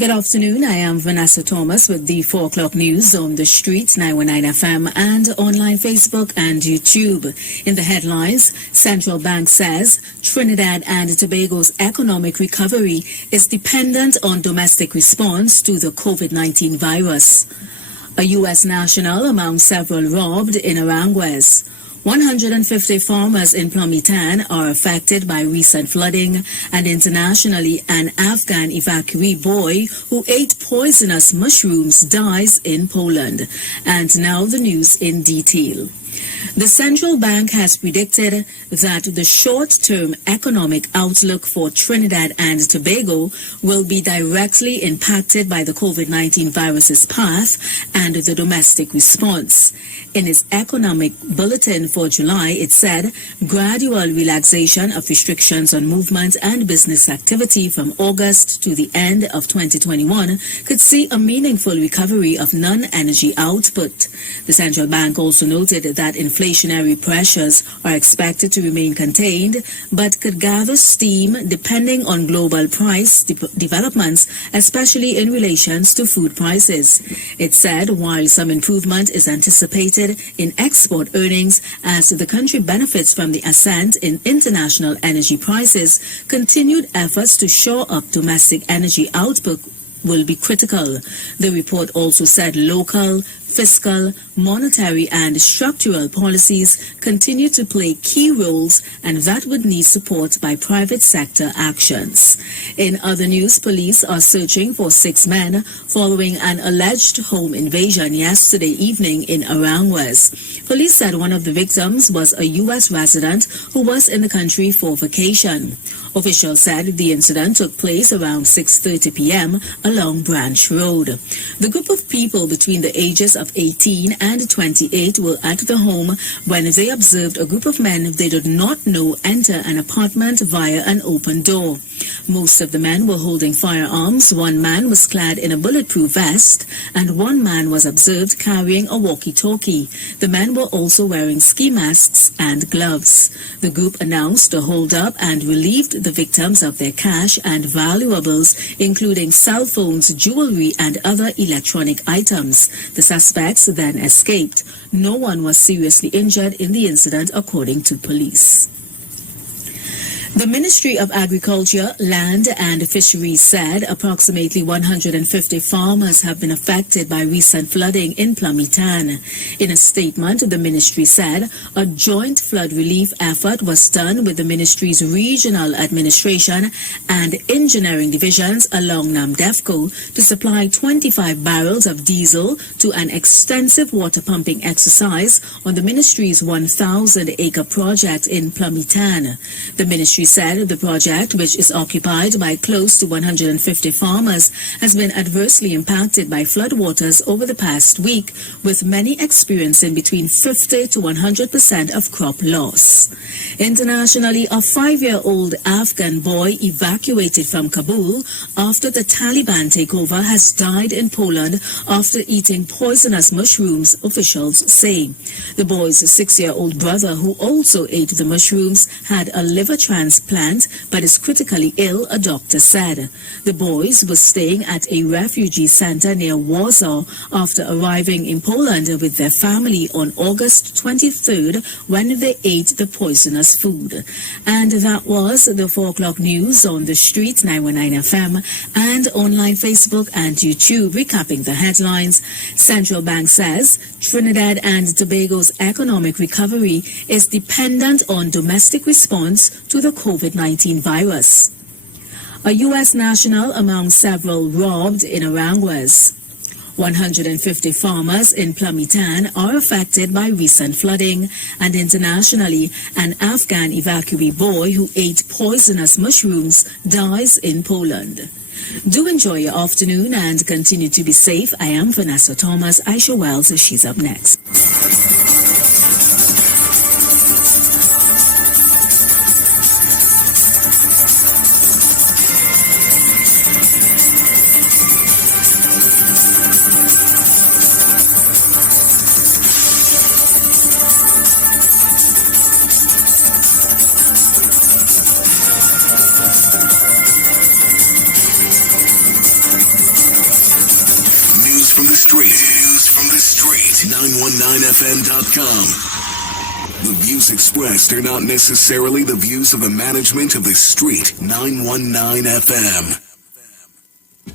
Good afternoon. I am Vanessa with the 4 o'clock news on the streets, 919 FM, and online Facebook and YouTube. In the headlines, Central Bank says Trinidad and Tobago's economic recovery is dependent on domestic response to the COVID-19 virus. A U.S. national among several robbed in Aranguez. 150 farmers in Plumitan are affected by recent flooding, and internationally, an Afghan evacuee boy who ate poisonous mushrooms dies in Poland. And now the news in detail. The central bank has predicted that the short-term economic outlook for Trinidad and Tobago will be directly impacted by the COVID-19 virus's path and the domestic response. In its economic bulletin for July, it said gradual relaxation of restrictions on movement and business activity from August to the end of 2021 could see a meaningful recovery of non-energy output. The central bank also noted that inflationary pressures are expected to remain contained, but could gather steam depending on global price developments, especially in relation to food prices. It said while some improvement is anticipated in export earnings as the country benefits from the ascent in international energy prices, continued efforts to shore up domestic energy output will be critical. The report also said local, fiscal, monetary and structural policies continue to play key roles, and that would need support by private sector actions. In other news, police are searching for 6 men following an alleged home invasion yesterday evening in Aranguez. Police said one of the victims was a U.S. resident who was in the country for vacation. Officials said the incident took place around 6:30 p.m. along Branch Road. The group of people between the ages of 18 and 28 were at the home when they observed a group of men they did not know enter an apartment via an open door. Most of the men were holding firearms. One man was clad in a bulletproof vest, and one man was observed carrying a walkie-talkie. The men were also wearing ski masks and gloves. The group announced a hold-up and relieved the victims of their cash and valuables, including cell phones, jewelry, and other electronic items. The suspects then escaped. No one was seriously injured in the incident, according to police. The Ministry of Agriculture, Land and Fisheries said approximately 150 farmers have been affected by recent flooding in Plumitan. In a statement, the ministry said a joint flood relief effort was done with the ministry's regional administration and engineering divisions along Namdefco to supply 25 barrels of diesel to an extensive water pumping exercise on the ministry's 1,000-acre project in Plumitan. The ministry said the project, which is occupied by close to 150 farmers, has been adversely impacted by floodwaters over the past week, with many experiencing between 50 to 100% of crop loss. Internationally, a 5-year-old Afghan boy evacuated from Kabul after the Taliban takeover has died in Poland after eating poisonous mushrooms, officials say. The boy's 6-year-old brother, who also ate the mushrooms, had a liver transplant but is critically ill, a doctor said. The boys were staying at a refugee center near Warsaw after arriving in Poland with their family on August 23rd when they ate the poisonous food. And that was the 4 o'clock news on the street, 919 FM, and online Facebook and YouTube. Recapping the headlines, Central Bank says Trinidad and Tobago's economic recovery is dependent on domestic response to the COVID-19 virus. A U.S. national among several robbed in Aranguez. 150 farmers in Plumitan are affected by recent flooding, and internationally, an Afghan evacuee boy who ate poisonous mushrooms dies in Poland. Do enjoy your afternoon and continue to be safe. I am Vanessa Thomas. Aisha Wells, she's up next. 919fm.com. The views expressed are not necessarily the views of the management of the Street 919 FM.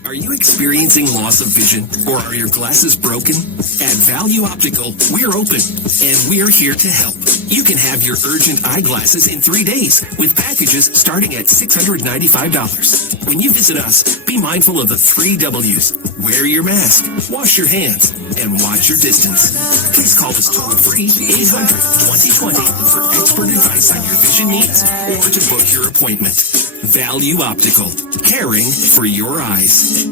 Are you experiencing loss of vision, or are your glasses broken? At Value Optical, we're open, and we're here to help. You can have your urgent eyeglasses in 3 days, with packages starting at $695. When you visit us, be mindful of the 3 W's. Wear your mask, wash your hands, and watch your distance. Please call us toll-free 800-2020 for expert advice on your vision needs or to book your appointment. Value Optical, caring for your eyes.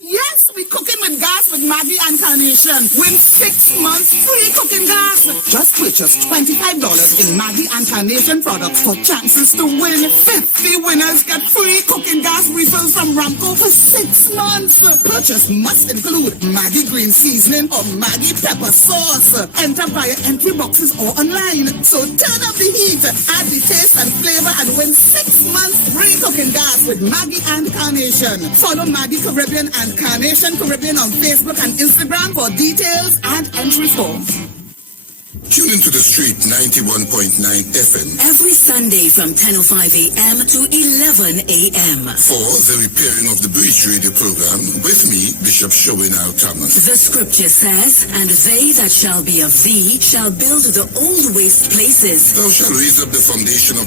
Yes, we cooking with gas with Maggie and Carnation. Win 6 months free cooking gas. Just purchase $25 in Maggie and Carnation products for chances to win. 50 winners get free cooking gas refills from Ramco for 6 months. Purchase must include Maggie green seasoning or Maggie pepper sauce. Enter via entry boxes or online. So turn up the heat, add the taste and flavor, and win 6 months free cooking gas with Maggie and Carnation. Follow Maggie Caribbean and Carnation Caribbean on Facebook and Instagram for details and entry form. Tune into the Street 91.9 FM Every Sunday from 10:05 a.m. to 11 a.m. for the repairing of the bridge radio program with me, Bishop Showinal Thomas. The scripture says, "And they that shall be of thee shall build the old waste places." Thou shalt raise up the foundation of